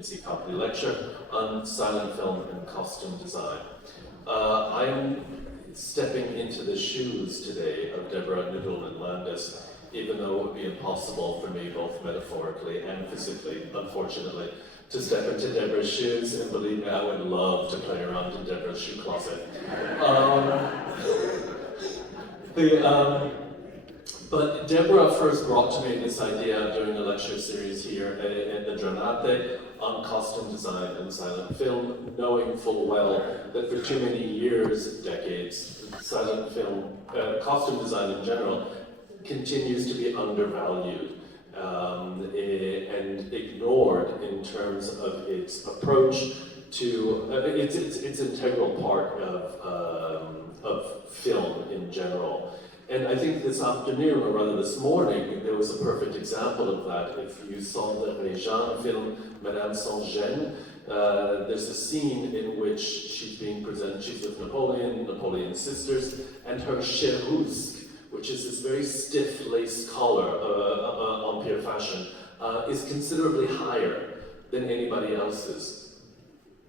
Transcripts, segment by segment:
UNC Copley lecture on silent film and costume design. I'm stepping into the shoes today of Deborah Nadoolman Landis, even though it would be impossible for me, both metaphorically and physically, unfortunately, to step into Deborah's shoes, and believe me, I would love to play around in Deborah's shoe closet. But Deborah first brought to me this idea during a lecture series here in the Giornate on costume design and silent film, knowing full well that for too many years, decades, silent film, costume design in general, continues to be undervalued and ignored in terms of its approach to, its integral part of film in general. And I think this afternoon, or rather this morning, there was a perfect example of that. If you saw the Rongen film, Madame Sans Gêne, there's a scene in which she's being presented, she's with Napoleon's sisters, and her cherouse, which is this very stiff lace collar en pure fashion, is considerably higher than anybody else's.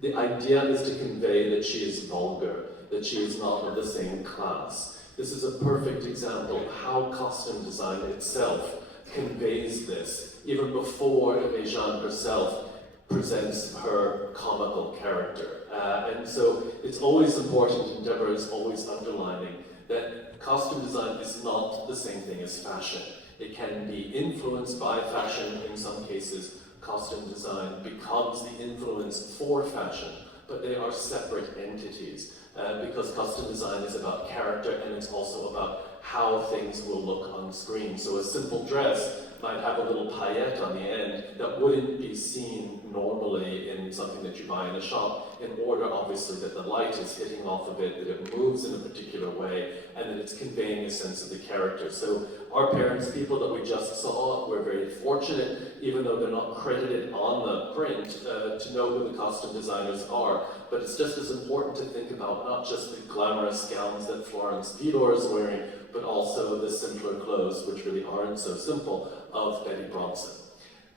The idea is to convey that she is vulgar, that she is not of the same class. This is a perfect example of how costume design itself conveys this, even before Rongen herself presents her comical character. And so it's always important, and Deborah is always underlining, that costume design is not the same thing as fashion. It can be influenced by fashion in some cases. Costume design becomes the influence for fashion, but they are separate entities. Because costume design is about character, and it's also about how things will look on screen. So a simple dress might have a little paillette on the end that wouldn't be seen normally in something that you buy in a shop, in order obviously that the light is hitting off of it, that it moves in a particular way, and that it's conveying a sense of the character. So our parents, people that we just saw, were very fortunate, even though they're not credited on the print, to know who the costume designers are. But it's just as important to think about not just the glamorous gowns that Florence Vidor is wearing, but also the simpler clothes, which really aren't so simple, of Betty Bronson.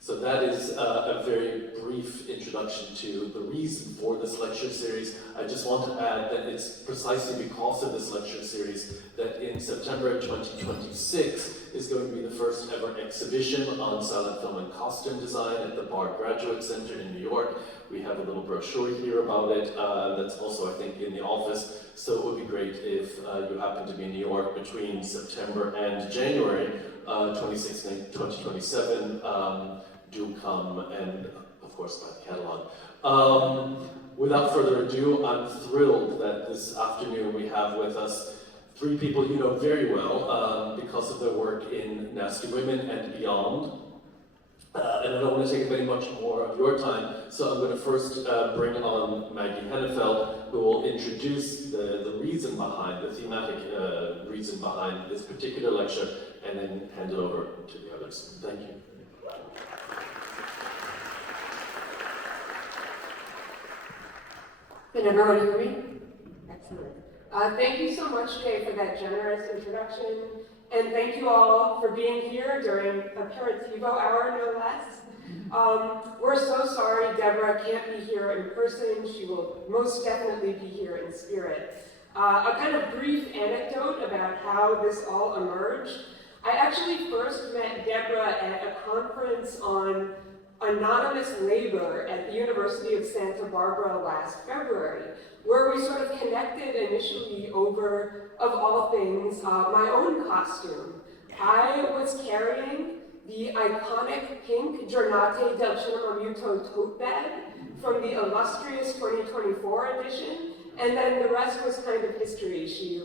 So that is a very brief introduction to the reason for this lecture series. I just want to add that it's precisely because of this lecture series that in September 2026 is going to be the first ever exhibition on silent film and costume design at the Bard Graduate Center in New York. We have a little brochure here about it that's also, I think, in the office. So it would be great if you happen to be in New York between September and January 2027. Do come and, of course, buy the catalog. Without further ado, I'm thrilled that this afternoon we have with us three people you know very well because of their work in Nasty Women and beyond. And I don't want to take very much more of your time, so I'm going to first bring on Maggie Hennefeld, who will introduce the reason behind, the thematic reason behind this particular lecture, and then hand it over to the others. Thank you. Can everyone hear me? Excellent. Thank you so much, Jay, for that generous introduction. And thank you all for being here during Aperitivo Hour, no less. We're so sorry Deborah can't be here in person. She will most definitely be here in spirit. A kind of brief anecdote about how this all emerged. I actually first met Deborah at a conference on anonymous labor at the University of Santa Barbara last February, where we sort of connected initially over, of all things, my own costume. I was carrying the iconic pink Giornate del Cinema Muto tote bag from the illustrious 2024 edition, and then the rest was kind of history. She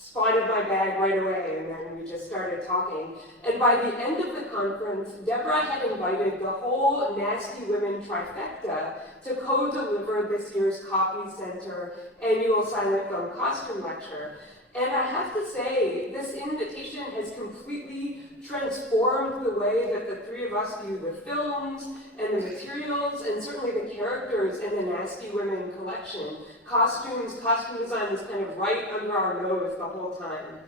spotted my bag right away, and then we just started talking. And by the end of the conference, Deborah had invited the whole Nasty Women trifecta to co-deliver this year's Copy Center annual silent film costume lecture. And I have to say, this invitation has completely transformed the way that the three of us view the films and the materials, and certainly the characters in the Nasty Women collection. Costume design was kind of right under our nose the whole time.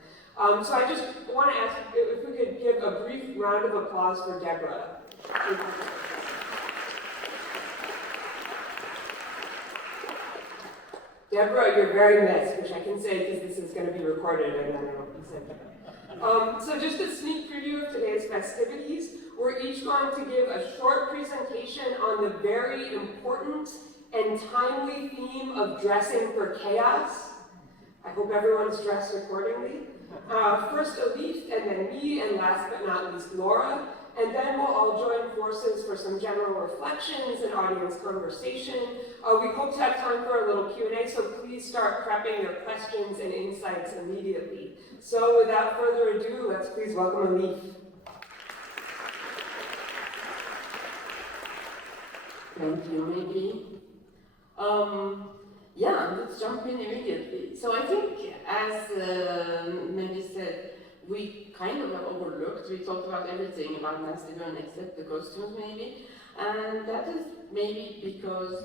So I just want to ask if we could give a brief round of applause for Deborah. Deborah, you're very missed, which I can say because this is going to be recorded and then it'll be sent out. So just a sneak preview of today's festivities. We're each going to give a short presentation on the very important and timely theme of dressing for chaos. I hope everyone's dressed accordingly. First Elif, and then me, and last but not least Laura. And then we'll all join forces for some general reflections and audience conversation. We hope to have time for a little Q&A, so please start prepping your questions and insights immediately. So without further ado, let's please welcome Elif. Thank you, Maggie. Yeah, let's jump in immediately. So I think, as Maggie said, we kind of overlooked. We talked about everything about Nasty Women except the costumes, maybe. And that is maybe because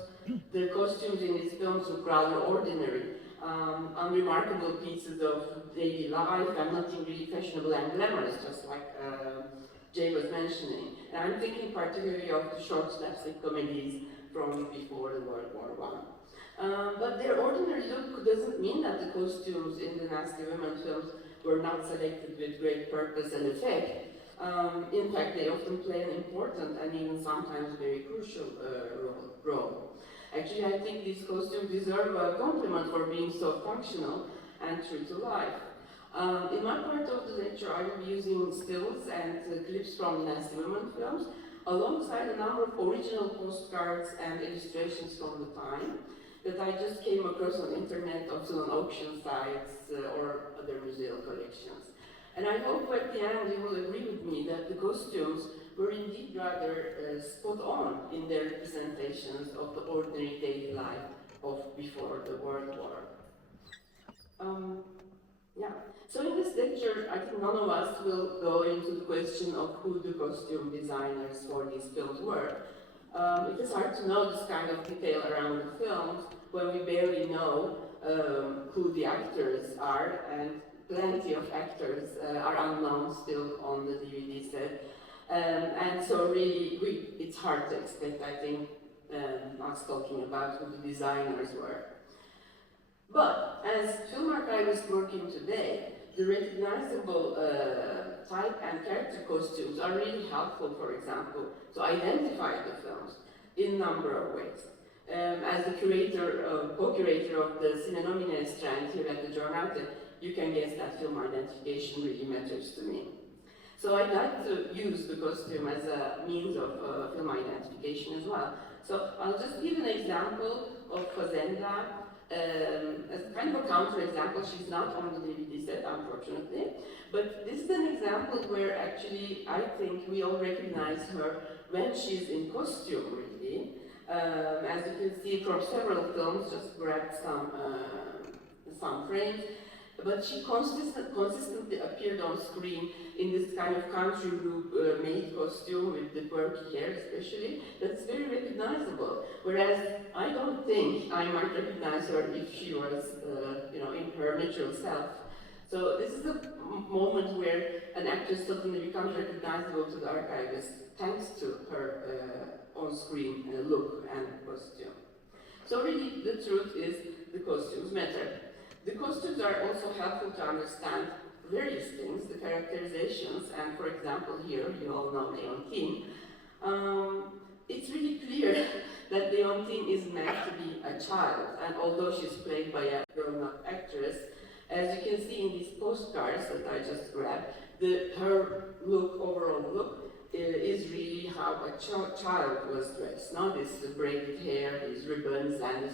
the costumes in these films look rather ordinary, unremarkable pieces of daily life, and nothing really fashionable and glamorous, just like Jay was mentioning. And I'm thinking particularly of the short slapstick comedies from before the World War I. But their ordinary look doesn't mean that the costumes in the Nasty Women films were not selected with great purpose and effect. In fact, they often play an important and even sometimes very crucial role. Actually, I think these costumes deserve a compliment for being so functional and true to life. In my part of the lecture, I will be using stills and clips from the Nasty Women films, alongside a number of original postcards and illustrations from the time that I just came across on the internet, also on auction sites or other museum collections. And I hope at the end you will agree with me that the costumes were indeed rather spot on in their representations of the ordinary daily life of before the World War. Yeah. So in this lecture, I think none of us will go into the question of who the costume designers for these films were. It is hard to know this kind of detail around the films when we barely know who the actors are, and plenty of actors are unknown still on the DVD set. And so really, it's hard to expect, I think, us talking about who the designers were. But as Film Archive is working today, the recognizable type and character costumes are really helpful, for example, to identify the films in a number of ways. As the co-curator of the Cine Nomine strand here at the Giornate, you can guess that film identification really matters to me. So I'd like to use the costume as a means of film identification as well. So I'll just give an example of Fazenda as kind of a counter-example. She's not on the DVD set, unfortunately, but this is an example where actually I think we all recognize her when she's in costume, really. As you can see from several films, just grabbed some frames, but she consistently appeared on screen in this kind of country group maid costume with the quirky hair especially. That's very recognizable, whereas I don't think I might recognize her if she was in her natural self. So this is a moment where an actress suddenly becomes recognizable to the archivist thanks to her on-screen look and costume. So really the truth is the costumes matter. The costumes are also helpful to understand various things, the characterizations, and for example here, you all know Leontine. It's really clear that Leontine is meant to be a child, and although she's played by a grown-up actress, as you can see in these postcards that I just grabbed, her overall look, is really how a child was dressed. Now this braided hair, these ribbons, and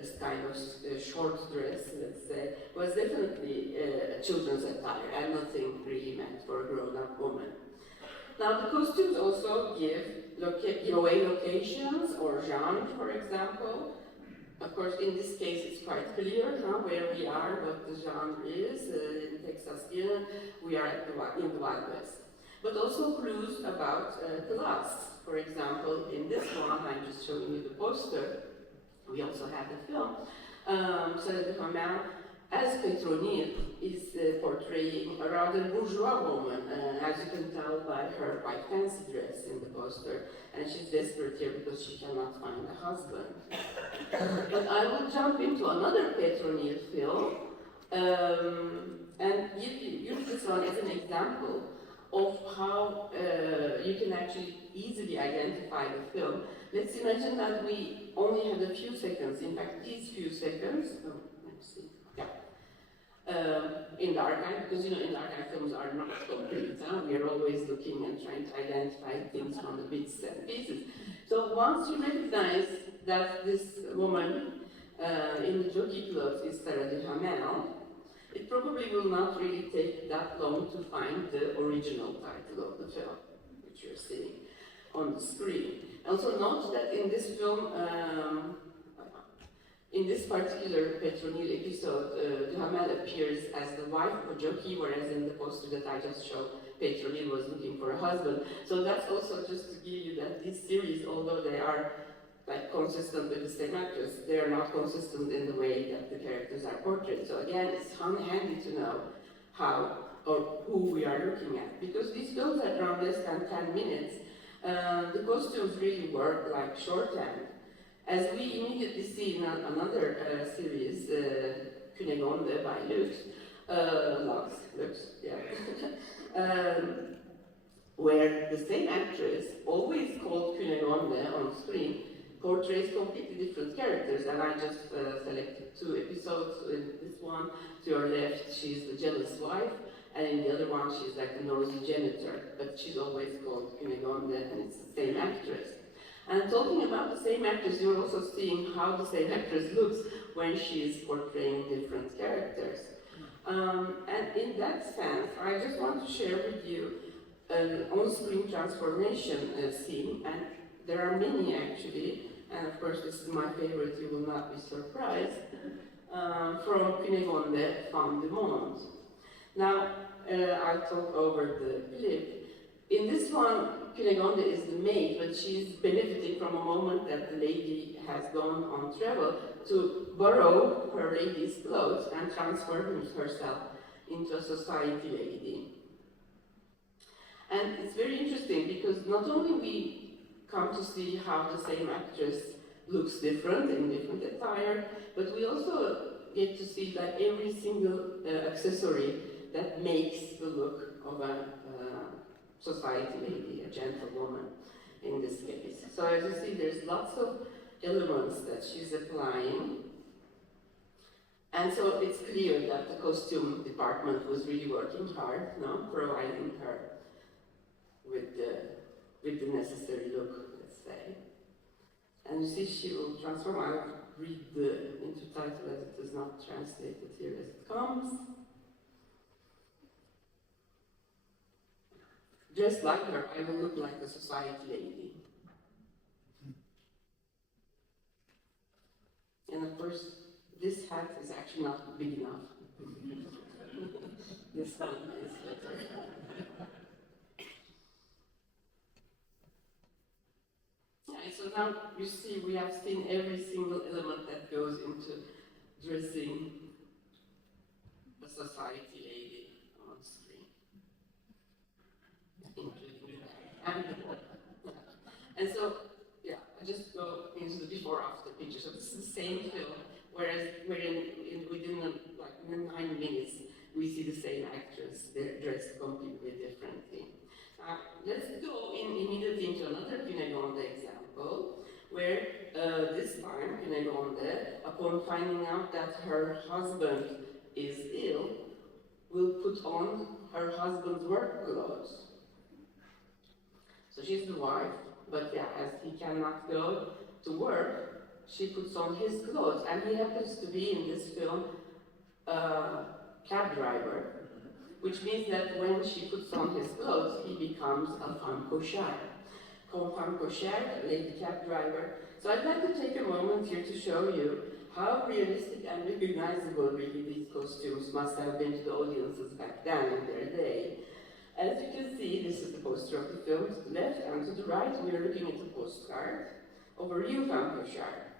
this kind of short dress, let's say, was definitely a children's attire and nothing really meant for a grown-up woman. Now the costumes also give away locations or genre, for example. Of course, in this case, it's quite clear where we are, what the genre is. In Texas, we are in the Wild West. But also clues about class. For example, in this one, I'm just showing you the poster. We also have the film. So that the Romain as Petronille is portraying a rather bourgeois woman, as you can tell by her quite fancy dress in the poster, and she's desperate here because she cannot find a husband. But I will jump into another Petronille film, and use this one as an example of how you can actually easily identify the film. Let's imagine that we only had a few seconds, in fact these few seconds, let's see, in the archive, because in the archive films are not complete, we are always looking and trying to identify things from the bits and pieces. So once you recognize that this woman in the jockey clothes is Sarah Duhamel, it probably will not really take that long to find the original title of the film, which you're seeing on the screen. Also note that in this film, in this particular Petronille episode, Duhamel appears as the wife of a jockey, whereas in the poster that I just showed, Petronille was looking for a husband. So that's also just to give you that this series, although they are consistent with the same actress, they are not consistent in the way that the characters are portrayed. So again, it's handy to know how or who we are looking at. Because these films are around less than 10 minutes, the costumes really work like shorthand. As we immediately see in another series, Cunégonde by Lux, where the same actress, always called Cunégonde on screen, portrays completely different characters, and I just selected 2 episodes. In this one, to your left, she's the jealous wife, and in the other one, she's like the nosy janitor, but she's always called Cunégonde, and it's the same actress. And talking about the same actress, you're also seeing how the same actress looks when she is portraying different characters. And in that sense, I just want to share with you an on-screen transformation scene, and there are many actually, and of course this is my favorite, you will not be surprised, from Cunégonde Femme du Monde. Now, I'll talk over the clip. In this one, Cunégonde is the maid, but she's benefiting from a moment that the lady has gone on travel to borrow her lady's clothes and transform herself into a society lady. And it's very interesting because not only we come to see how the same actress looks different in different attire, but we also get to see that every single accessory that makes the look of a society lady, a gentlewoman in this case. So as you see, there's lots of elements that she's applying. And so it's clear that the costume department was really working hard, providing her with the necessary look, let's say. And you see she will transform. I'll read the intertitle as it is not translated here as it comes. Dressed like her, I will look like a society lady. And of course, this hat is actually not big enough. This one is better. So now you see we have seen every single element that goes into dressing a society lady on screen. Including that. And so, yeah, I just go into the before-after picture. So this is the same film, whereas within 9 minutes, we see the same actress. They're dressed completely differently. Let's go immediately into another Cunégonde example, where this time Cunégonde, upon finding out that her husband is ill, will put on her husband's work clothes. So she's the wife, but yeah, as he cannot go to work, she puts on his clothes, and he happens to be in this film a cab driver, which means that when she puts on his clothes, he becomes a femme cochère. Femme cochère, lady cab driver. So I'd like to take a moment here to show you how realistic and recognizable really these costumes must have been to the audiences back then in their day. As you can see, this is the poster of the film to the left, and to the right we are looking at a postcard of a real femme cochère,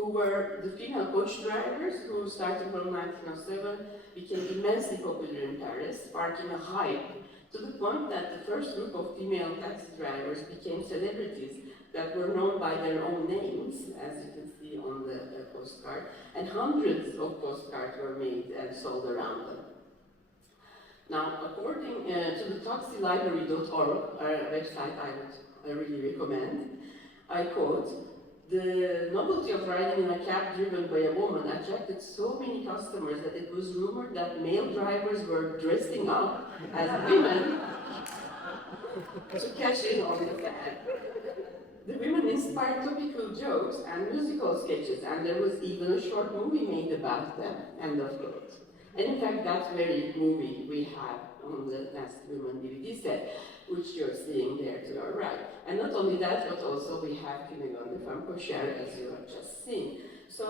who were the female coach drivers who, starting from 1907, became immensely popular in Paris, sparking a hype to the point that the first group of female taxi drivers became celebrities that were known by their own names, as you can see on the postcard, and hundreds of postcards were made and sold around them. Now, according to the taxilibrary.org, a website I really recommend, I quote, "The novelty of riding in a cab driven by a woman attracted so many customers that it was rumored that male drivers were dressing up as women to cash in on the fad. The women inspired topical jokes and musical sketches, and there was even a short movie made about them." End of quote. And in fact, that very movie we have on the Masked Woman DVD set, which you're seeing there to our right. And not only that, but also we have Kino Lorber, as you have just seen. So,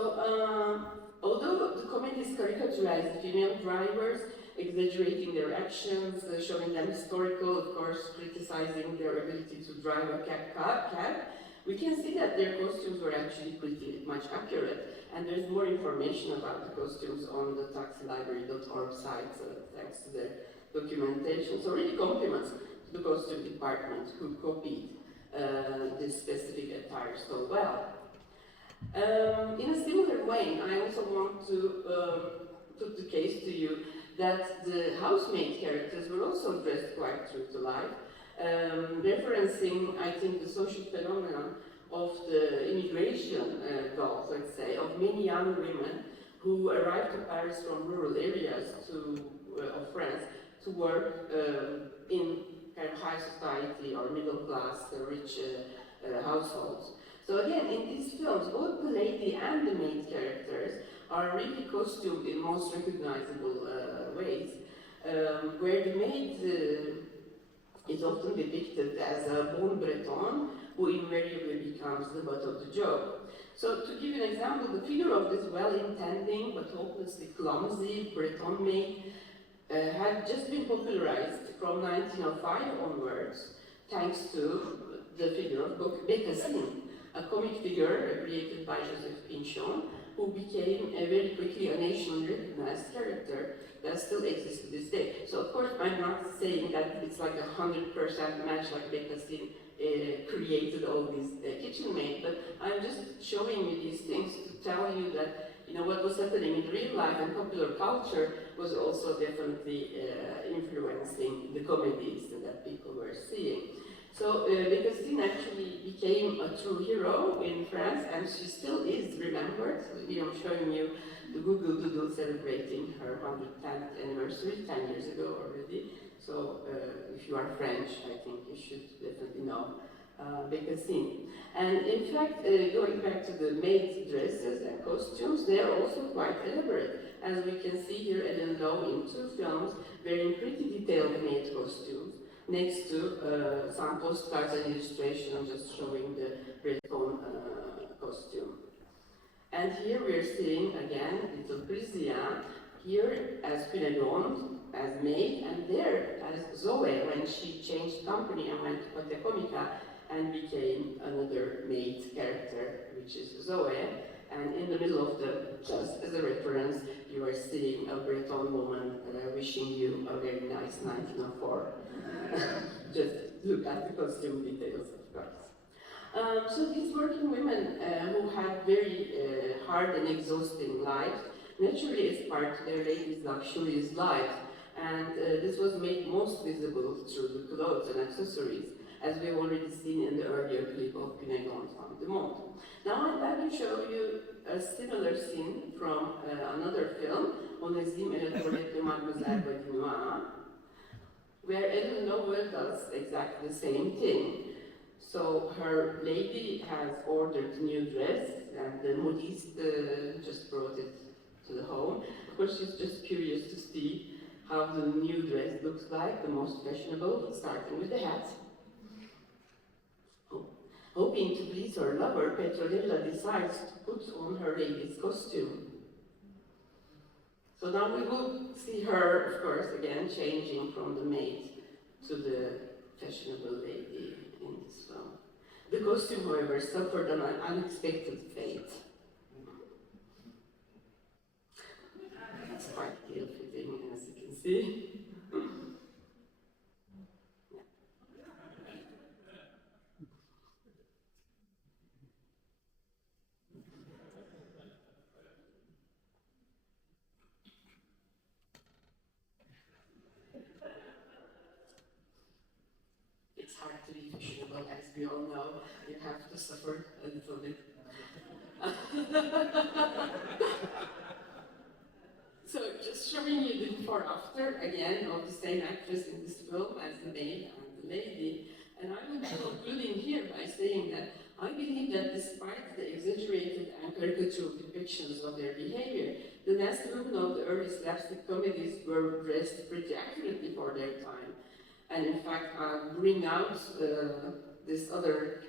although the comedies caricaturized female drivers, exaggerating their actions, showing them historical, of course, criticizing their ability to drive a cab, we can see that their costumes were actually pretty much accurate. And there's more information about the costumes on the taxilibrary.org site, thanks to their documentation. So really compliments to the costume department who copied this specific attire so well. In a similar way, I also want to put the case to you that the housemaid characters were also dressed quite true to life, referencing, I think, the social phenomenon of the immigration gulf, let's say, of many young women who arrived to Paris from rural areas of France to work in kind of high society or middle class, rich households. So again, in these films, both the lady and the maid characters are really costumed in most recognizable ways, where the maid is often depicted as a bonne Breton who invariably becomes the butt of the joke. So to give you an example, the figure of this well-intending but hopelessly clumsy Breton maid had just been popularized from 1905 onwards, thanks to the figure of Bécassine, a comic figure created by Joseph Pinchon, who became very quickly a nationally recognized character that still exists to this day. So of course I'm not saying that it's like 100% match like Bécassine created all these kitchen maids, but I'm just showing you these things to tell you that what was happening in real life and popular culture was also definitely influencing the comedies that people were seeing. So Bécassine actually became a true hero in France, and she still is remembered. I'm showing you the Google Doodle celebrating her 110th anniversary 10 years ago already. So if you are French, I think you should definitely know Bécassine. And in fact, going back to the maid dresses and costumes, they are also quite elaborate. As we can see here, Ellen Lowe in 2 films wearing pretty detailed maid costumes, next to some postcards and illustrations just showing the Breton costume. And here we're seeing again little Christiane, here as Cunégonde, as maid, and there as Zoe when she changed company and went to Pate Comica and became another maid character, which is Zoe. And in the middle of just as a reference, you are seeing a Breton woman wishing you a very nice 1904. Just look at the costume details, of course. So these working women who had very hard and exhausting lives naturally aspired to their ladies' luxurious lives, and this was made most visible through the clothes and accessories, as we've already seen in the earlier clip of Cunégonde from the Monde. Now I'd like to show you a similar scene from another film, Onésime et la toilette de Mademoiselle Badinois, where Ellen Lowe does exactly the same thing. So her lady has ordered a new dress, and the modiste just brought it to the home. Of course, she's just curious to see how the new dress looks like, the most fashionable, starting with the hat. Hoping to please her lover, Petronella decides to put on her lady's costume. So now we will see her, of course, again changing from the maid to the fashionable lady in this film. The costume, however, suffered an unexpected fate. we all know, you have to suffer a little bit. So just showing you the before after, again, of the same actress in this film as the maid and the lady. And I will be concluding here by saying that I believe that despite the exaggerated and caricatural depictions of their behavior, the nasty women of the early slapstick comedies were dressed pretty accurately for their time. And in fact, I'll bring out this other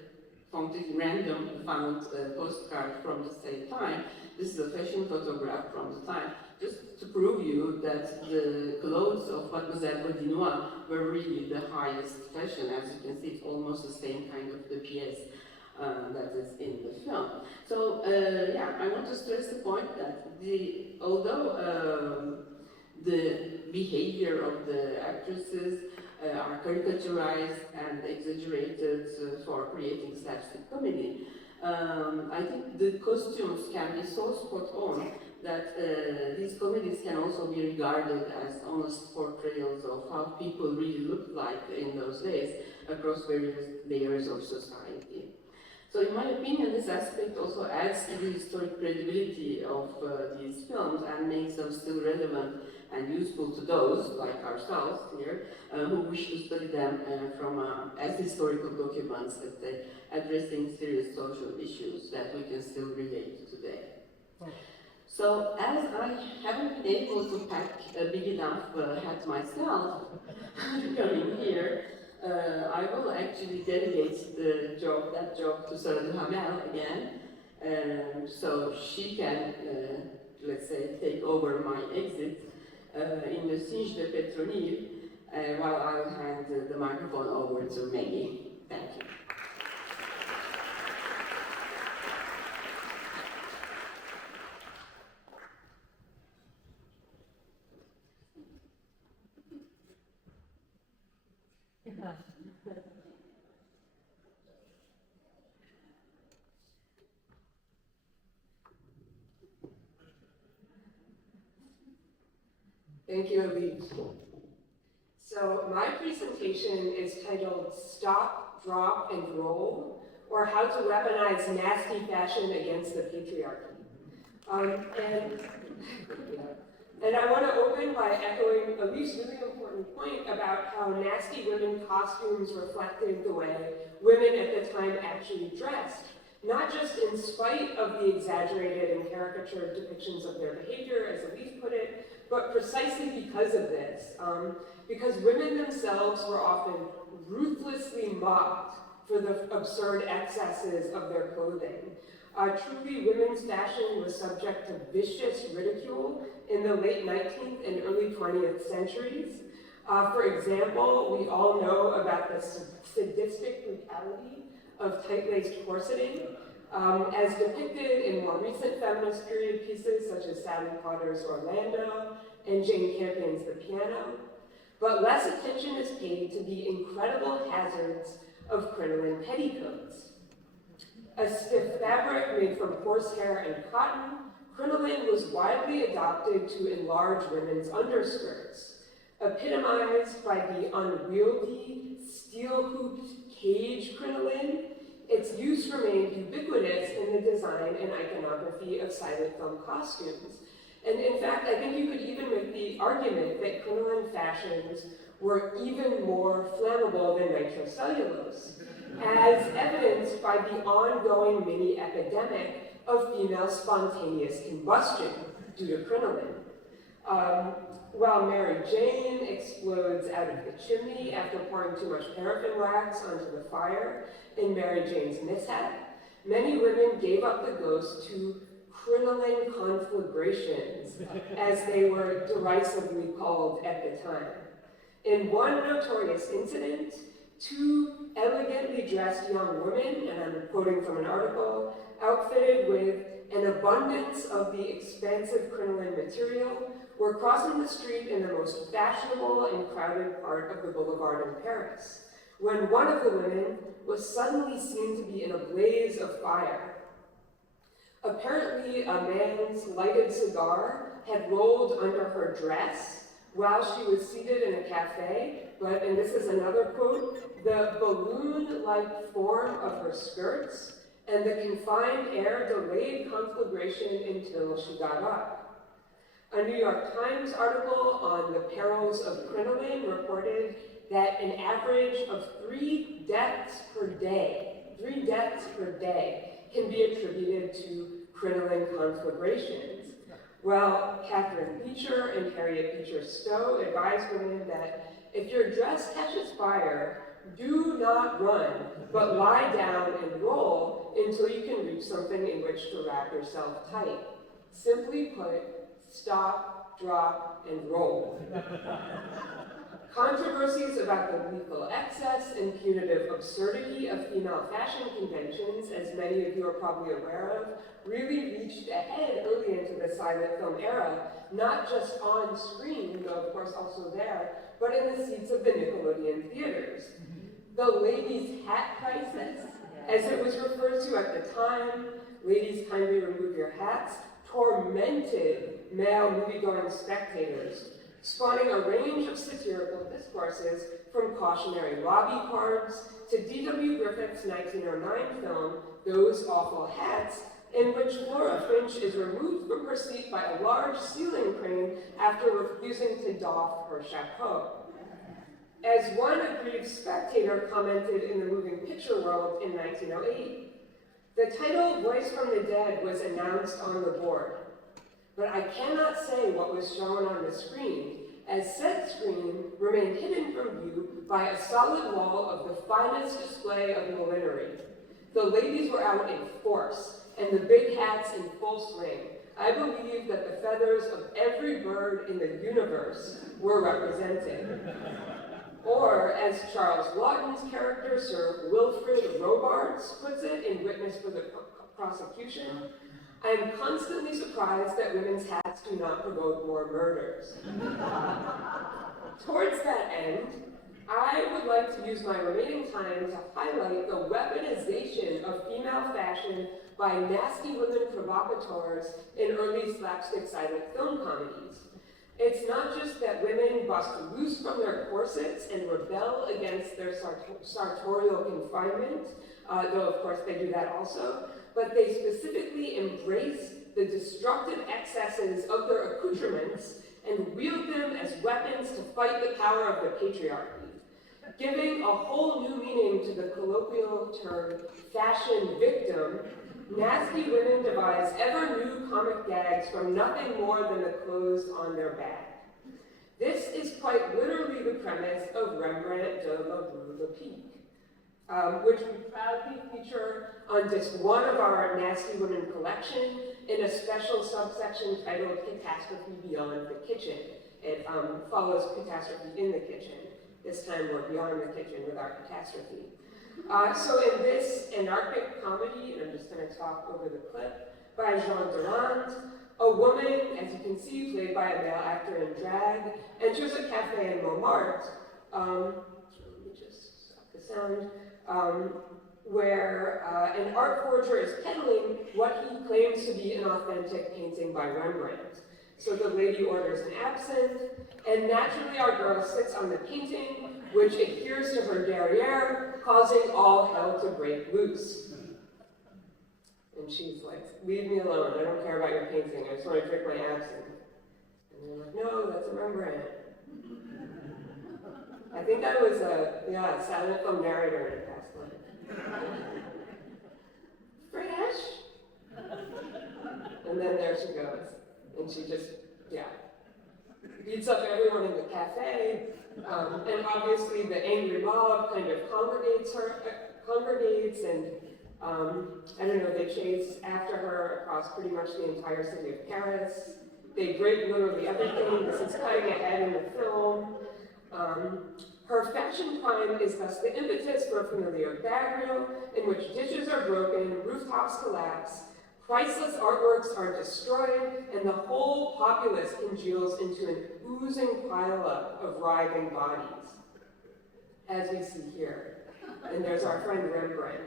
completely random found postcard from the same time. This is a fashion photograph from the time, just to prove you that the clothes of Mademoiselle Bodinois were really the highest fashion. As you can see, it's almost the same kind of the pièce that is in the film. So yeah, I want to stress the point that although the behavior of the actresses are caricaturized and exaggerated for creating slapstick comedy, I think the costumes can be so spot on that these comedies can also be regarded as honest portrayals of how people really looked like in those days across various layers of society. So in my opinion, this aspect also adds to the historic credibility of these films and makes them still relevant and useful to those, like ourselves here, who wish to study them as historical documents, let's say, addressing serious social issues that we can still relate to today. So as I haven't been able to pack a big enough hat myself coming here, I will actually delegate that job to Sarah Duhamel again, so she can, let's say, take over my exit in the Siege de Petronille, while I'll hand the microphone over to Maggie. Thank you. Thank you, Elif. So my presentation is titled Stop, Drop, and Roll, or How to Weaponize Nasty Fashion Against the Patriarchy. And I want to open by echoing Elif's really important point about how nasty women costumes reflected the way women at the time actually dressed, not just in spite of the exaggerated and caricatured depictions of their behavior, as Elif put it, but precisely because of this, because women themselves were often ruthlessly mocked for the absurd excesses of their clothing. Truly, women's fashion was subject to vicious ridicule in the late 19th and early 20th centuries. For example, we all know about the sadistic brutality of tight-laced corseting, as depicted in more recent feminist period pieces such as Sally Potter's Orlando and Jane Campion's The Piano. But less attention is paid to the incredible hazards of crinoline petticoats. A stiff fabric made from horsehair and cotton, crinoline was widely adopted to enlarge women's underskirts, epitomized by the unwieldy, steel-hooped cage crinoline. Its use remained ubiquitous in the design and iconography of silent film costumes. And in fact, I think you could even make the argument that crinoline fashions were even more flammable than nitrocellulose, as evidenced by the ongoing mini-epidemic of female spontaneous combustion due to crinoline. While Mary Jane explodes out of the chimney after pouring too much paraffin wax onto the fire in Mary Jane's Mishap, many women gave up the ghost to crinoline conflagrations, as they were derisively called at the time. In one notorious incident, two elegantly dressed young women, and I'm quoting from an article, outfitted with an abundance of the expansive crinoline material, were crossing the street in the most fashionable and crowded part of the boulevard in Paris, when one of the women was suddenly seen to be in a blaze of fire. Apparently, a man's lighted cigar had rolled under her dress, while she was seated in a cafe, but, and this is another quote, the balloon-like form of her skirts and the confined air delayed conflagration until she got up. A New York Times article on the perils of crinoline reported that an average of 3 deaths per day can be attributed to crinoline conflagrations. Well, Catherine Beecher and Harriet Beecher Stowe advised women that if your dress catches fire, do not run, but lie down and roll until you can reach something in which to wrap yourself tight. Simply put, stop, drop, and roll. Controversies about the lethal excess and punitive absurdity of female fashion conventions, as many of you are probably aware of, really reached a head early into the silent film era, not just on screen, though of course also there, but in the seats of the Nickelodeon theaters. The ladies' hat crisis, as it was referred to at the time, ladies kindly remove your hats, tormented male movie-going spectators, spawning a range of satirical discourses from cautionary lobby cards to D.W. Griffith's 1909 film, Those Awful Hats, in which Laura Finch is removed from her seat by a large ceiling crane after refusing to doff her chapeau. As one aggrieved spectator commented in the moving picture world in 1908, the title Voice from the Dead was announced on the board, but I cannot say what was shown on the screen, as said screen remained hidden from view by a solid wall of the finest display of millinery. The ladies were out in force, and the big hats in full swing. I believe that the feathers of every bird in the universe were represented. Or, as Charles Laughton's character, Sir Wilfrid Robarts, puts it in Witness for the Prosecution, I am constantly surprised that women's hats do not provoke more murders. Towards that end, I would like to use my remaining time to highlight the weaponization of female fashion by nasty women provocateurs in early slapstick silent film comedies. It's not just that women bust loose from their corsets and rebel against their sartorial confinement, though of course they do that also, but they specifically embrace the destructive excesses of their accoutrements and wield them as weapons to fight the power of the patriarchy, giving a whole new meaning to the colloquial term fashion victim. Nasty women devise ever new comic gags from nothing more than the clothes on their back. This is quite literally the premise of Rembrandt de la Rue de Pique, which we proudly feature on disc 1 of our Nasty Women collection in a special subsection titled Catastrophe Beyond the Kitchen. It follows Catastrophe in the Kitchen. This time we're beyond the kitchen with our catastrophe. So in this anarchic comedy, and I'm just going to talk over the clip, by Jean Durand, a woman, as you can see, played by a male actor in drag, enters a cafe in Montmartre, let me just stop the sound, where an art forger is peddling what he claims to be an authentic painting by Rembrandt. So the lady orders an absinthe, and naturally our girl sits on the painting, which adheres to her derriere, causing all hell to break loose. And she's like, leave me alone, I don't care about your painting, I just want to drink my absinthe. And they're like, no, that's a Rembrandt. I think I was a silent film narrator in a past life. Fresh? And then there she goes. And she just, beats up everyone in the cafe. And obviously the angry mob kind of congregates and I don't know, they chase after her across pretty much the entire city of Paris. They break literally everything. This is cutting ahead in the film. Her fashion crime is thus the impetus for a familiar gag reel in which ditches are broken, rooftops collapse, priceless artworks are destroyed, and the whole populace congeals into an oozing pileup of writhing bodies, as we see here. And there's our friend Rembrandt.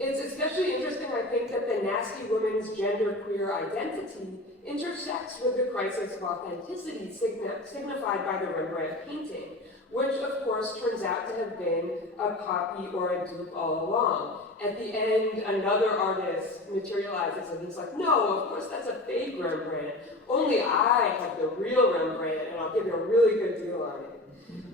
It's especially interesting, I think, that the nasty woman's genderqueer identity intersects with the crisis of authenticity signified by the Rembrandt painting, which of course turns out to have been a copy or a dupe all along. At the end, another artist materializes and he's like, no, of course that's a fake Rembrandt. Only I have the real Rembrandt and I'll give you a really good deal on it.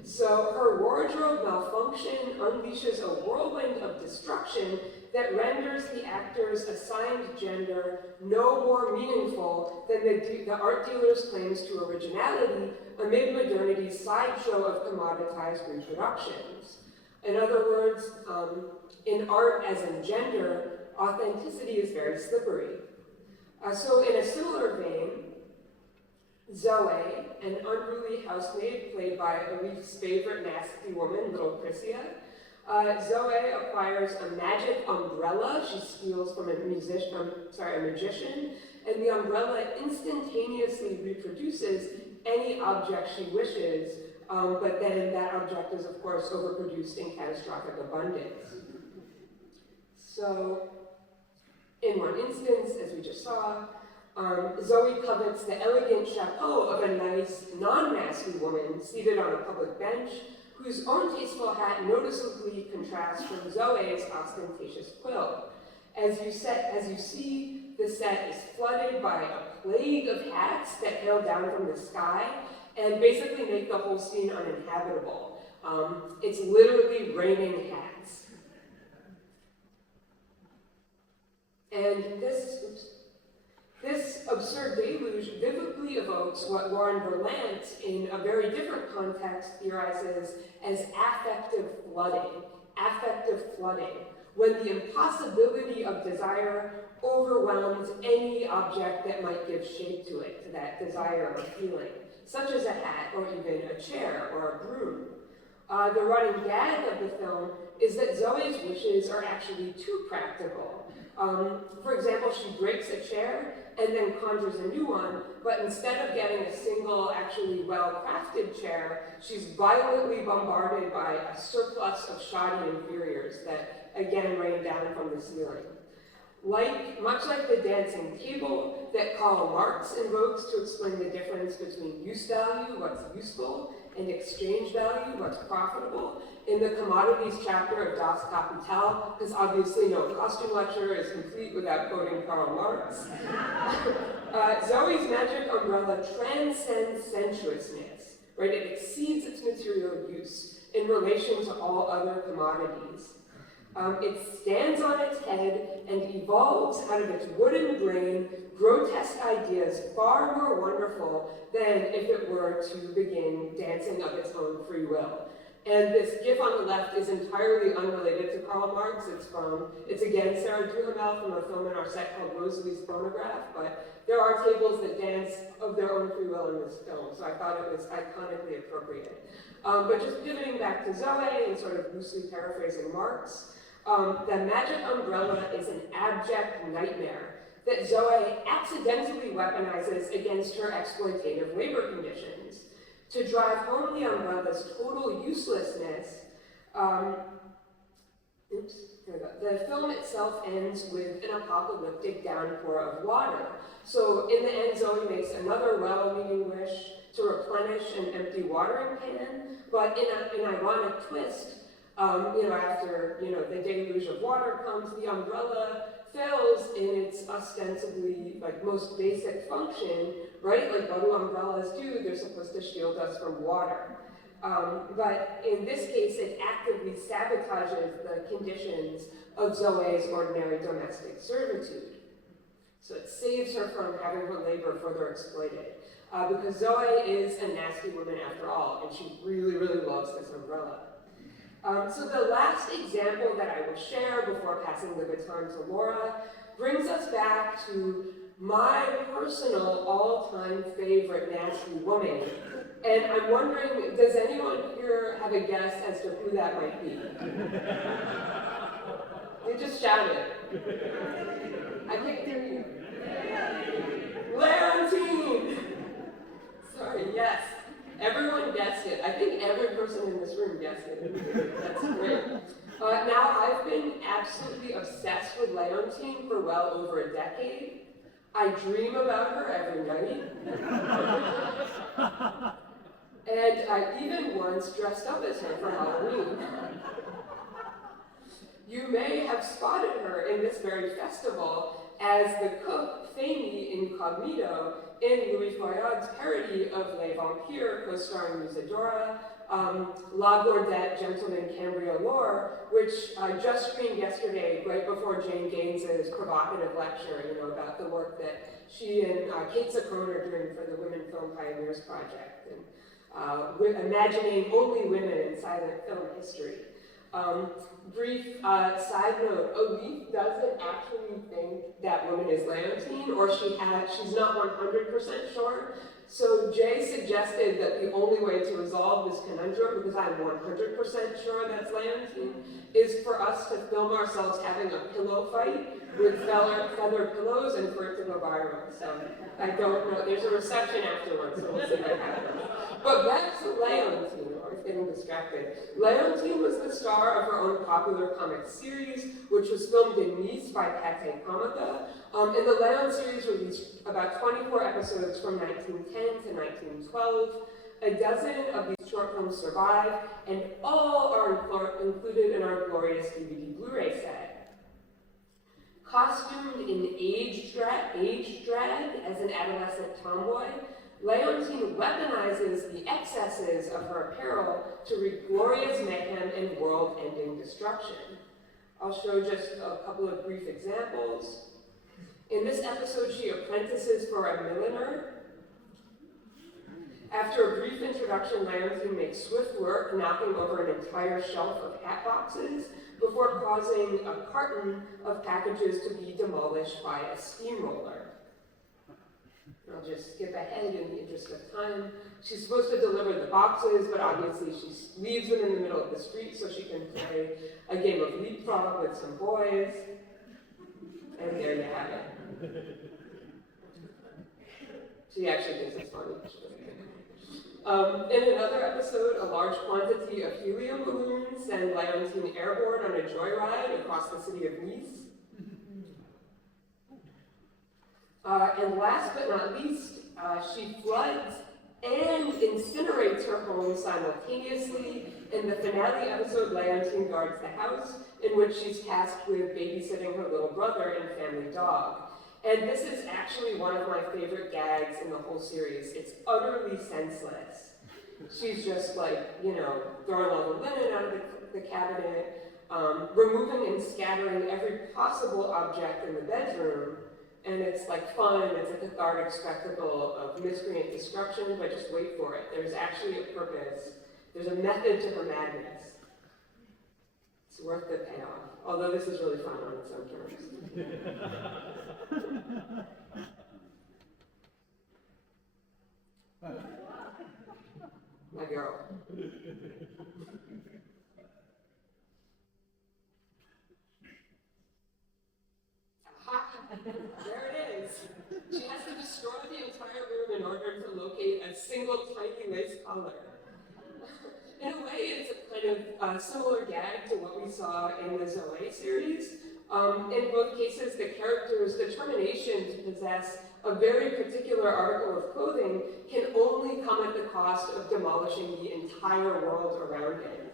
So her wardrobe malfunction unleashes a whirlwind of destruction that renders the actor's assigned gender no more meaningful than the art dealer's claims to originality amid modernity's sideshow of commoditized reproductions. In other words, in art as in gender, authenticity is very slippery. So in a similar vein, Zoe, an unruly housemaid played by Elif's favorite nasty woman, little Chrysia, Zoe acquires a magic umbrella she steals from a magician, and the umbrella instantaneously reproduces any object she wishes, but then that object is, of course, overproduced in catastrophic abundance. So, in one instance, as we just saw, Zoe covets the elegant chapeau of a nice, non-nasty woman seated on a public bench, whose own tasteful hat noticeably contrasts from Zoe's ostentatious quill. As you see, the set is flooded by a plague of hats that hail down from the sky and basically make the whole scene uninhabitable. It's literally raining hats. And this absurd deluge vividly evokes what Lauren Berlant, in a very different context, theorizes as affective flooding, when the impossibility of desire overwhelms any object that might give shape to it, to that desire or feeling, such as a hat or even a chair or a broom. The running gag of the film is that Zoe's wishes are actually too practical. For example, she breaks a chair and then conjures a new one, but instead of getting a single, actually well-crafted chair, she's violently bombarded by a surplus of shoddy inferiors that, again, rain down from the ceiling. Much like the dancing table that Karl Marx invokes to explain the difference between use value, what's useful, and exchange value, what's profitable, in the commodities chapter of Das Kapital, because obviously no costume lecture is complete without quoting Karl Marx. Zoe's magic umbrella transcends sensuousness, right? It exceeds its material use in relation to all other commodities. It stands on its head and evolves out of its wooden brain grotesque ideas far more wonderful than if it were to begin dancing of its own free will. And this gif on the left is entirely unrelated to Karl Marx. It's again Sarah Duhamel from a film in our set called Rosalie's Phonograph, but there are tables that dance of their own free will in this film, so I thought it was iconically appropriate. But just pivoting back to Zoe and sort of loosely paraphrasing Marx, the magic umbrella is an abject nightmare that Zoe accidentally weaponizes against her exploitative labor conditions. To drive home the umbrella's total uselessness, the film itself ends with an apocalyptic downpour of water. So in the end, Zoe makes another well-meaning wish to replenish an empty watering pan, but in an ironic twist, after the deluge of water comes, the umbrella fails in its ostensibly most basic function, right? Like what do umbrellas do? They're supposed to shield us from water. But in this case, it actively sabotages the conditions of Zoe's ordinary domestic servitude. So it saves her from having her labor further exploited. Because Zoe is a nasty woman after all, and she really, really loves this umbrella. So the last example that I will share before passing the baton to Laura brings us back to my personal all-time favorite nasty woman. And I'm wondering, does anyone here have a guess as to who that might be? You just shouted. I can't hear you. Leontine! Sorry, yes. Everyone guessed it. I think every person in this room guessed it. That's great. Now, I've been absolutely obsessed Leontine for well over a decade. I dream about her every night. And I even once dressed up as her for Halloween. You may have spotted her in this very festival as the cook Fémi Incognito in Louis Feuillard's parody of Les Vampires, co-starring Musadora, La Gordette, Gentleman Cambrioleur, which just screened yesterday, right before Jane Gaines's provocative lecture, about the work that she and Kate Saccone are doing for the Women Film Pioneers Project, and imagining only women in silent film history. Brief side note, Elif doesn't actually think that woman is Leontine, or she's not 100% sure. So Jay suggested that the only way to resolve this conundrum, because I'm 100% sure that's Leontine, is for us to film ourselves having a pillow fight with feather pillows and for it to go viral. So I don't know. There's a reception afterwards, so we'll see what happens. But back to Leontine. I was getting distracted. Leontine was the star of her own popular comic series, which was filmed in Nice by Pathé Comica. And the Léon series released about 24 episodes from 1910 to 1912. A dozen of these short films survive, and all are included in our glorious DVD Blu-ray set. Costumed in age drag as an adolescent tomboy, Leontine weaponizes the excesses of her apparel to wreak glorious mayhem and world-ending destruction. I'll show just a couple of brief examples. In this episode, she apprentices for a milliner. After a brief introduction, Leontine makes swift work, knocking over an entire shelf of hat boxes before causing a carton of packages to be demolished by a steamroller. I'll just skip ahead in the interest of time. She's supposed to deliver the boxes, but obviously she leaves them in the middle of the street so she can play a game of leapfrog with some boys. And there you have it. She actually thinks it's funny. In another episode, a large quantity of helium balloons send Leontine airborne on a joyride across the city of Nice. And last but not least, she floods and incinerates her home simultaneously. In the finale episode, Leontine guards the house, in which she's tasked with babysitting her little brother and family dog. And this is actually one of my favorite gags in the whole series. It's utterly senseless. She's just throwing all the linen out of the cabinet, removing and scattering every possible object in the bedroom. And it's fun, it's a cathartic spectacle of miscreant destruction, but just wait for it. There's actually a purpose. There's a method to her madness. It's worth the payoff, although this is really fun on its own terms. My girl. There it is. She has to destroy the entire room in order to locate a single tiny lace collar. In a way, it's a kind of similar gag to what we saw in the Zoe series. In both cases, the character's determination to possess a very particular article of clothing can only come at the cost of demolishing the entire world around him.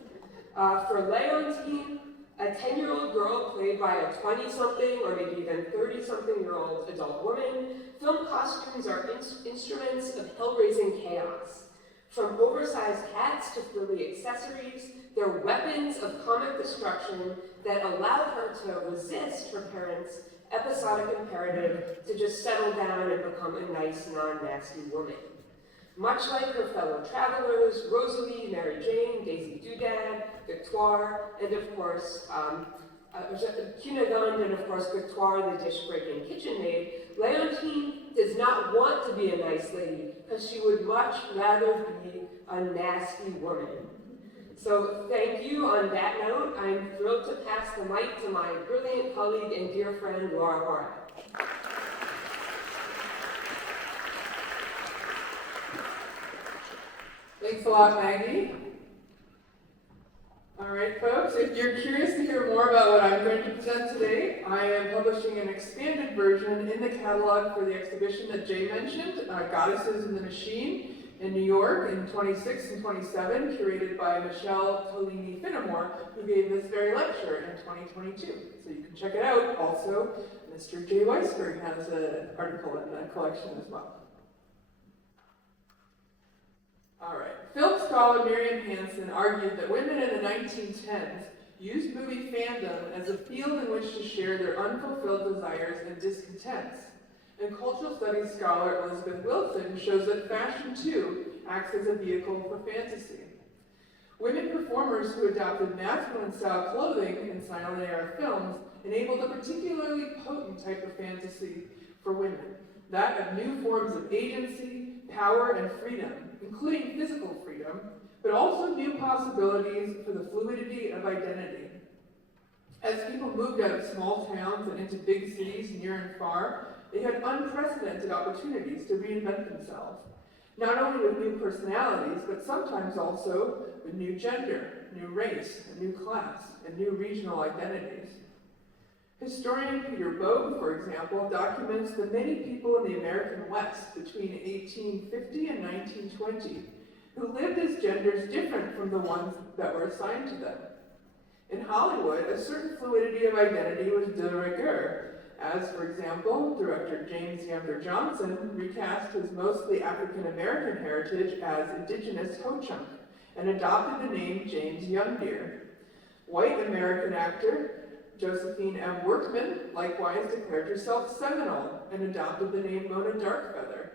For Leontine, a 10-year-old girl played by a 20-something or maybe even 30-something-year-old adult woman, film costumes are instruments of hell-raising chaos. From oversized hats to frilly accessories, they're weapons of comic destruction that allowed her to resist her parents' episodic imperative to just settle down and become a nice, non-nasty woman. Much like her fellow travelers, Rosalie, Mary Jane, Daisy Doodad, Victoire, and of course, Cunegonde, and of course, Victoire, the dish-breaking kitchen maid, Leontine does not want to be a nice lady, because she would much rather be a nasty woman. So thank you. On that note, I'm thrilled to pass the mic to my brilliant colleague and dear friend, Laura Horak. Thanks a lot, Maggie. All right, folks, if you're curious to hear more about what I'm going to present today, I am publishing an expanded version in the catalog for the exhibition that Jay mentioned, Goddesses in the Machine, in New York in 26 and 27, curated by Michelle Tolini-Finnemore, who gave this very lecture in 2022. So you can check it out. Also, Mr. Jay Weisberg has an article in the collection as well. All right. Film scholar Miriam Hansen argued that women in the 1910s used movie fandom as a field in which to share their unfulfilled desires and discontents. And cultural studies scholar Elizabeth Wilson shows that fashion, too, acts as a vehicle for fantasy. Women performers who adopted masculine-style clothing in silent era films enabled a particularly potent type of fantasy for women, that of new forms of agency, power, and freedom, including physical freedom, but also new possibilities for the fluidity of identity. As people moved out of small towns and into big cities near and far, they had unprecedented opportunities to reinvent themselves, not only with new personalities, but sometimes also with new gender, new race, a new class, and new regional identities. Historian Peter Bogue, for example, documents that many people in the American West between 1850 and 1920 who lived as genders different from the ones that were assigned to them. In Hollywood, a certain fluidity of identity was de rigueur, as, for example, director James Younger Johnson recast his mostly African-American heritage as indigenous Ho-Chunk and adopted the name James Youngdeer. White American actor Josephine M. Workman likewise declared herself Seminole and adopted the name Mona Darkfeather.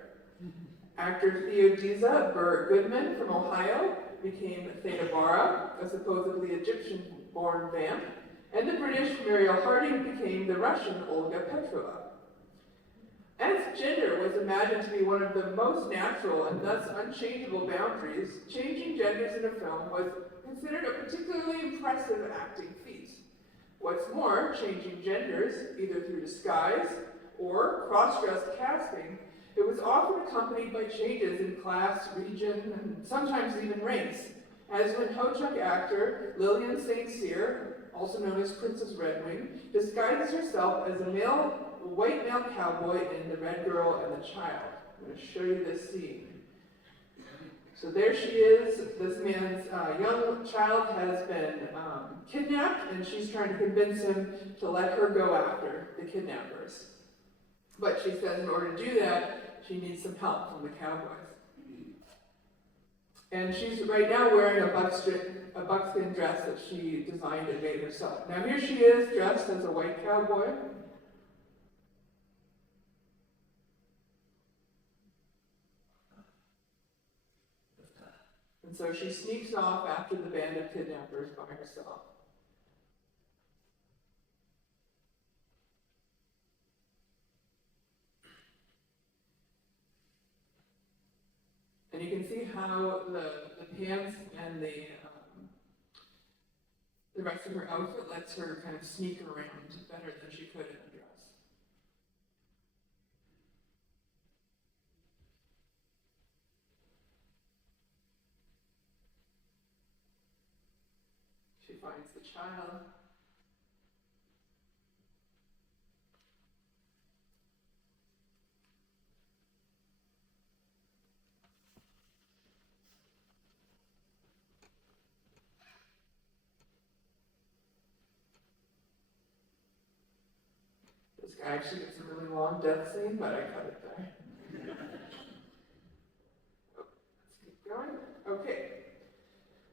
Actor Theodisa Burr Goodman from Ohio became Theda Bara, a supposedly Egyptian-born vamp, and the British Muriel Harding became the Russian Olga Petrova. As gender was imagined to be one of the most natural and thus unchangeable boundaries, changing genders in a film was considered a particularly impressive acting feat. What's more, changing genders, either through disguise or cross-dressed casting, it was often accompanied by changes in class, region, and sometimes even race, as when Ho-Chunk actor Lillian St. Cyr, also known as Princess Redwing, disguises herself as a white male cowboy in The Red Girl and the Child. I'm going to show you this scene. So there she is. This man's young child has been kidnapped, and she's trying to convince him to let her go after the kidnappers. But she says in order to do that, she needs some help from the cowboys. And she's right now wearing a buckskin dress that she designed and made herself. Now here she is dressed as a white cowboy. And so she sneaks off after the band of kidnappers by herself. And you can see how the pants and the rest of her outfit lets her kind of sneak around better than she could in a dress. She finds the child. This guy actually gets a really long death scene, but I cut it there. Let's keep going. Okay.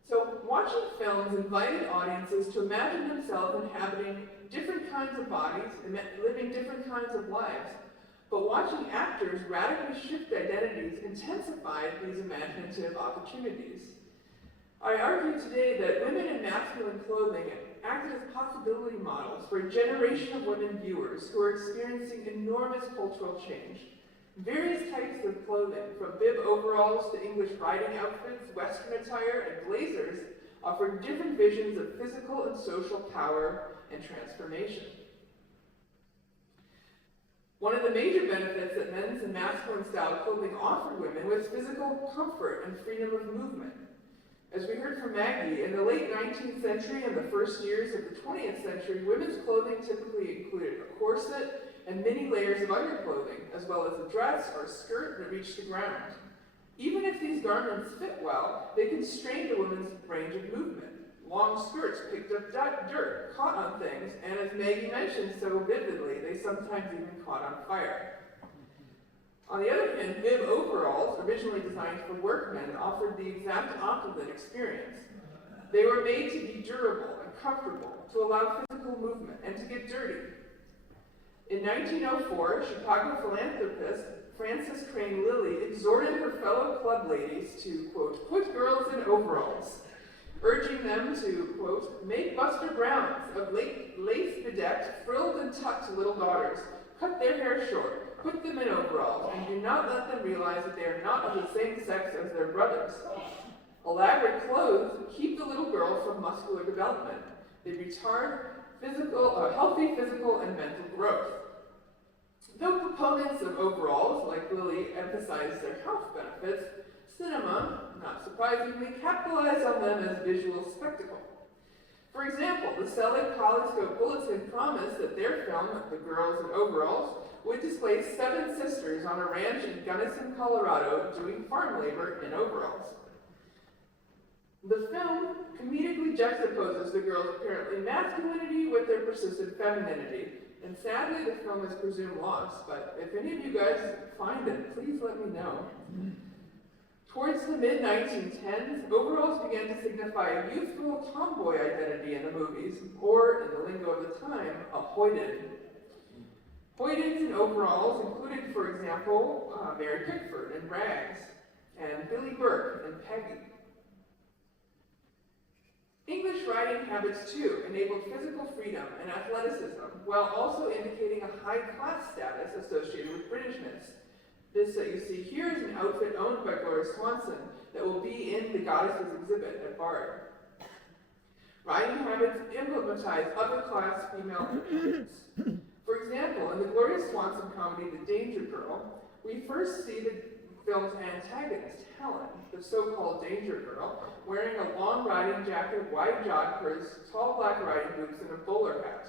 So watching films invited audiences to imagine themselves inhabiting different kinds of bodies and living different kinds of lives. But watching actors radically shift identities intensified these imaginative opportunities. I argue today that women in masculine clothing acted as possibility models for a generation of women viewers who are experiencing enormous cultural change. Various types of clothing, from bib overalls to English riding outfits, Western attire, and blazers, offer different visions of physical and social power and transformation. One of the major benefits that men's and masculine style clothing offered women was physical comfort and freedom of movement. As we heard from Maggie, in the late 19th century and the first years of the 20th century, women's clothing typically included a corset and many layers of underclothing, as well as a dress or skirt that reached the ground. Even if these garments fit well, they constrained a woman's range of movement. Long skirts picked up dirt, caught on things, and as Maggie mentioned so vividly, they sometimes even caught on fire. On the other hand, bib overalls, originally designed for workmen, offered the exact opposite experience. They were made to be durable and comfortable, to allow physical movement, and to get dirty. In 1904, Chicago philanthropist Frances Crane Lilly exhorted her fellow club ladies to, quote, put girls in overalls, urging them to, quote, make Buster Browns of lace-bedecked, frilled and tucked little daughters, cut their hair short, put them in overalls, and do not let them realize that they are not of the same sex as their brothers. Elaborate clothes keep the little girl from muscular development. They retard healthy physical and mental growth. Though proponents of overalls, like Lilly, emphasize their health benefits, cinema, not surprisingly, capitalized on them as visual spectacle. For example, the Selig Polyscope Bulletin promised that their film, The Girls in Overalls, would display 7 sisters on a ranch in Gunnison, Colorado, doing farm labor in overalls. The film comedically juxtaposes the girls' apparently masculinity with their persistent femininity, and sadly the film is presumed lost, but if any of you guys find it, please let me know. Towards the mid-1910s, overalls began to signify a youthful tomboy identity in the movies, or, in the lingo of the time, a hoyden. Hoydens in overalls included, for example, Mary Pickford in Rags, and Billy Burke in Peggy. English writing habits, too, enabled physical freedom and athleticism, while also indicating a high-class status associated with Britishness. This that you see here is an outfit owned by Gloria Swanson that will be in the Goddesses exhibit at Bard. Writing habits emblematize upper-class female independence. For example, in the Gloria Swanson comedy The Danger Girl, we first see the film's antagonist, Helen, the so-called Danger Girl, wearing a long riding jacket, wide jodhpurs, tall black riding boots, and a bowler hat.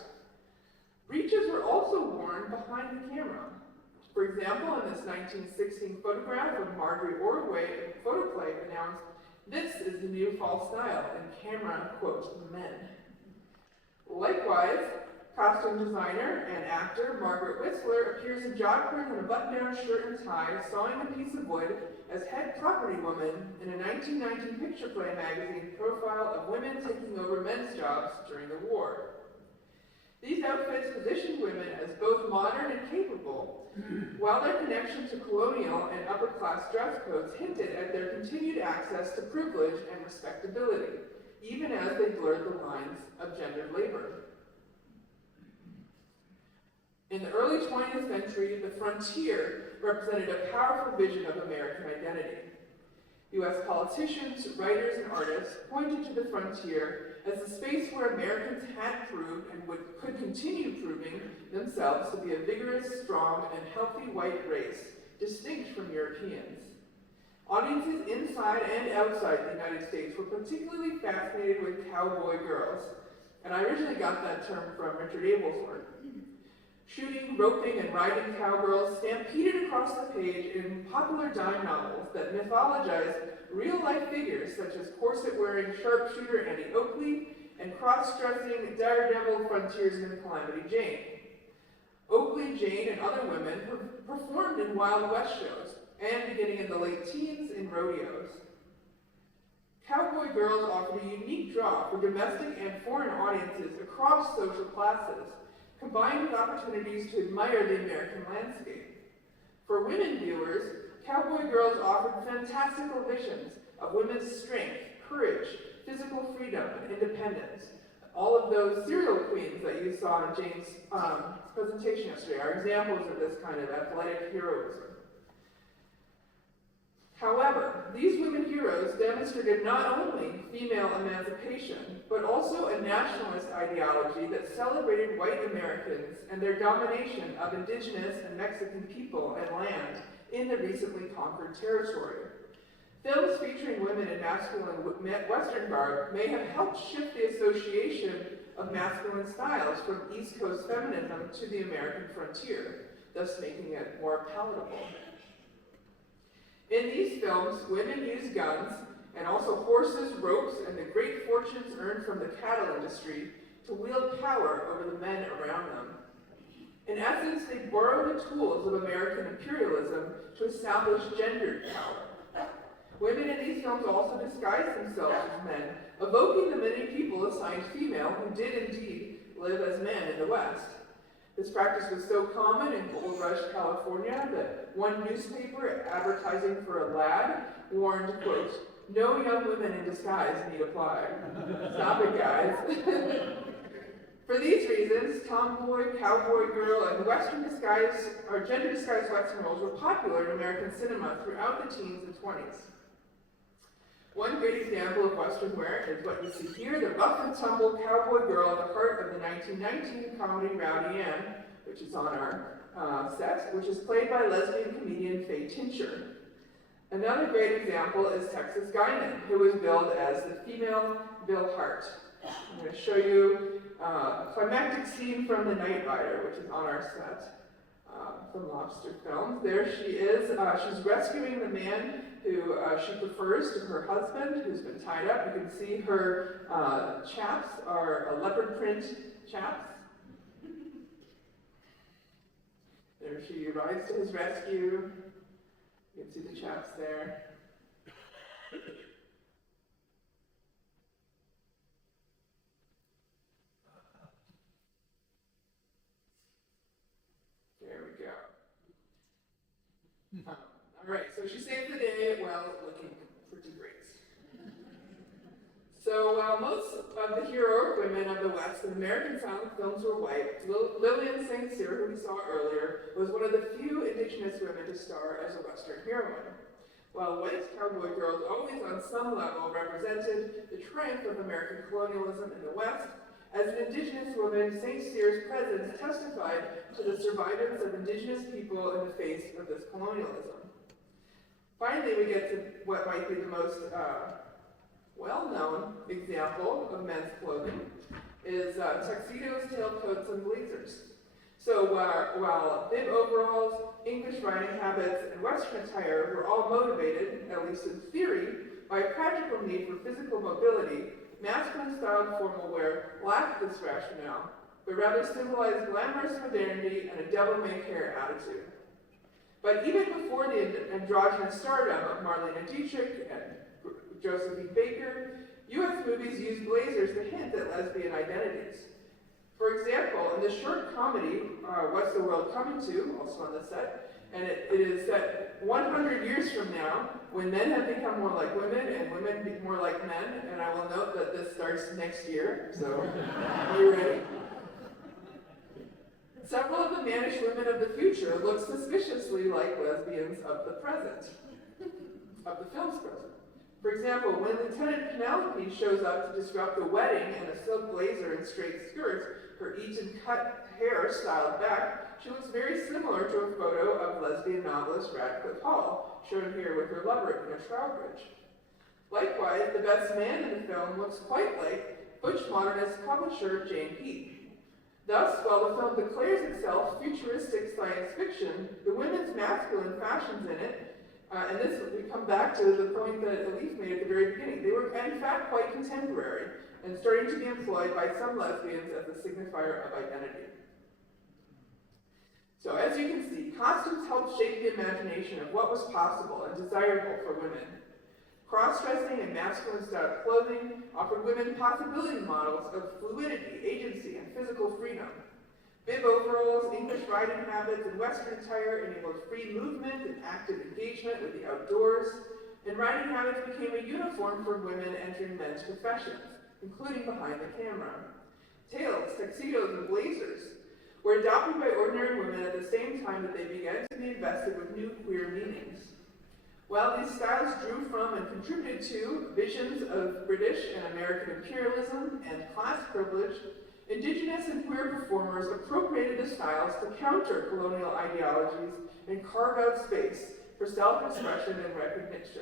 Breeches were also worn behind the camera. For example, in this 1916 photograph of Marjorie Ordway in Photoplay announced, "This is the new fall style," and camera, quote, "men." Likewise, costume designer and actor Margaret Whistler appears in jodhpurs and a button-down shirt and tie, sawing a piece of wood as head property woman in a 1919 picture play magazine profile of women taking over men's jobs during the war. These outfits positioned women as both modern and capable, while their connection to colonial and upper-class dress codes hinted at their continued access to privilege and respectability, even as they blurred the lines of gendered labor. In the early 20th century, the frontier represented a powerful vision of American identity. U.S. politicians, writers, and artists pointed to the frontier as the space where Americans had proved and could continue proving themselves to be a vigorous, strong, and healthy white race, distinct from Europeans. Audiences inside and outside the United States were particularly fascinated with cowboy girls, and I originally got that term from Richard Abel's work. Shooting, roping, and riding cowgirls stampeded across the page in popular dime novels that mythologize real-life figures such as corset-wearing sharpshooter Annie Oakley and cross-dressing daredevil frontiersman Calamity Jane. Oakley, Jane, and other women performed in Wild West shows, and beginning in the late teens, in rodeos. Cowboy girls offered a unique draw for domestic and foreign audiences across social classes, combined with opportunities to admire the American landscape. For women viewers, cowboy girls offered fantastical visions of women's strength, courage, physical freedom, and independence. All of those serial queens that you saw in Jane's presentation yesterday are examples of this kind of athletic heroism. However, these women heroes demonstrated not only female emancipation, but also a nationalist ideology that celebrated white Americans and their domination of indigenous and Mexican people and land in the recently conquered territory. Films featuring women in masculine Western garb may have helped shift the association of masculine styles from East Coast feminism to the American frontier, thus making it more palatable. In these films, women use guns and also horses, ropes, and the great fortunes earned from the cattle industry to wield power over the men around them. In essence, they borrow the tools of American imperialism to establish gendered power. Women in these films also disguise themselves as men, evoking the many people assigned female who did indeed live as men in the West. This practice was so common in Gold Rush, California, that one newspaper advertising for a lad warned, quote, "No young women in disguise need apply." Stop it, guys. For these reasons, tomboy, cowboy girl, and Western disguise, or gender disguised Western roles were popular in American cinema throughout the teens and 20s. One great example of Western wear is what you see here, the rough and tumble cowboy girl at the heart of the 1919 comedy Rowdy Ann, which is on our set, which is played by lesbian comedian Faye Tincher. Another great example is Texas Guinan, who was billed as the female Bill Hart. I'm going to show you a climactic scene from The Night Rider, which is on our set from Lobster Films. There she is. She's rescuing the man who she prefers to her husband, who's been tied up. You can see her chaps are leopard print chaps. There she rides to his rescue. You can see the chaps there. There we go. All right, so she saved the day while looking pretty great. So while most of the heroic women of the West in American silent films were white, Lillian St. Cyr, who we saw earlier, was one of the few indigenous women to star as a Western heroine. While white cowboy girls always on some level represented the triumph of American colonialism in the West, as an indigenous woman, St. Cyr's presence testified to the survivance of indigenous people in the face of this colonialism. Finally, we get to what might be the most well-known example of men's clothing, is tuxedos, tailcoats, and blazers. So while bib overalls, English riding habits, and Western attire were all motivated, at least in theory, by a practical need for physical mobility, masculine-styled formal wear lacked this rationale, but rather symbolized glamorous modernity and a devil-may-care attitude. But even before the androgynous stardom of Marlene Dietrich and Josephine Baker, U.S. movies used blazers to hint at lesbian identities. For example, in the short comedy, What's the World Coming To, also on the set, and it is set 100 years from now, when men have become more like women and women be more like men, and I will note that this starts next year, so are you ready? Several of the mannish women of the future look suspiciously like lesbians of the present, of the film's present. For example, when Lieutenant Penelope shows up to disrupt a wedding in a silk blazer and straight skirts, her Eton cut hair styled back, she looks very similar to a photo of lesbian novelist Radcliffe Hall, shown here with her lover in a trowbridge. Likewise, the best man in the film looks quite like butch modernist publisher Jane Heath. Thus, while the film declares itself futuristic science fiction, the women's masculine fashions in it, and this, we come back to the point that Elif made at the very beginning, they were in fact quite contemporary and starting to be employed by some lesbians as a signifier of identity. So as you can see, costumes helped shape the imagination of what was possible and desirable for women. Cross-dressing and masculine-styled clothing offered women possibility models of fluidity, agency, and physical freedom. Bib overalls, English riding habits, and Western attire enabled free movement and active engagement with the outdoors, and riding habits became a uniform for women entering men's professions, including behind the camera. Tails, tuxedos, and blazers were adopted by ordinary women at the same time that they began to be invested with new queer meanings. While these styles drew from and contributed to visions of British and American imperialism and class privilege, indigenous and queer performers appropriated the styles to counter colonial ideologies and carve out space for self-expression and recognition.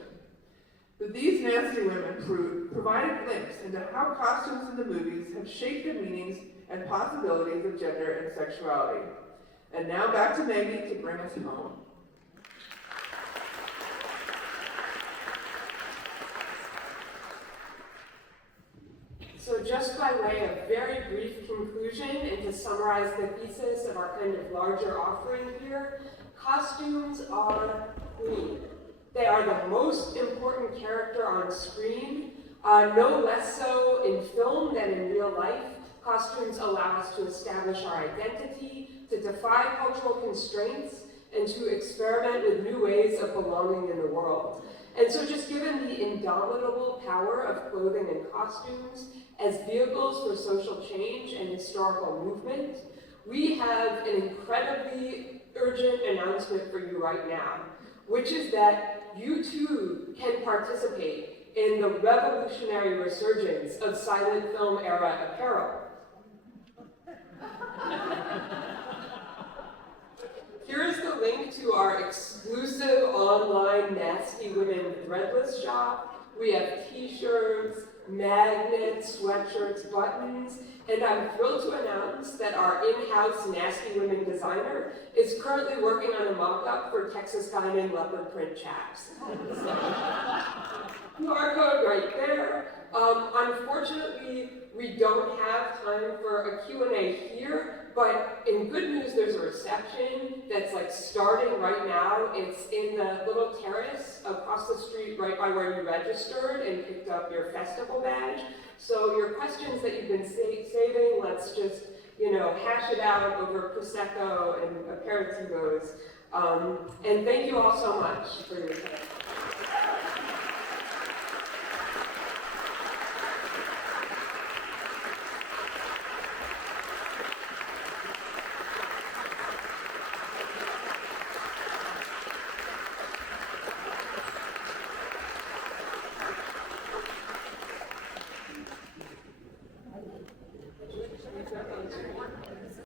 That these nasty women provide a glimpse into how costumes in the movies have shaped the meanings and possibilities of gender and sexuality. And now back to Maggie to bring us home. So just by way of very brief conclusion and to summarize the thesis of our kind of larger offering here, costumes are queen. They are the most important character on screen, no less so in film than in real life. Costumes allow us to establish our identity, to defy cultural constraints, and to experiment with new ways of belonging in the world. And so just given the indomitable power of clothing and costumes as vehicles for social change and historical movement, we have an incredibly urgent announcement for you right now, which is that you too can participate in the revolutionary resurgence of silent film era apparel. Here's the link to our exclusive online Nasty Women threadless shop. We have t-shirts, magnets, sweatshirts, buttons, and I'm thrilled to announce that our in-house Nasty Women designer is currently working on a mock-up for Texas Diamond leopard print chaps. QR code right there. Unfortunately, we don't have time for a Q&A here, but in good news, there's a reception that's like starting right now. It's in the little terrace across the street right by where you registered and picked up your festival badge. So your questions that you've been saving, let's just, hash it out over Prosecco and aperitivos. And thank you all so much for your time.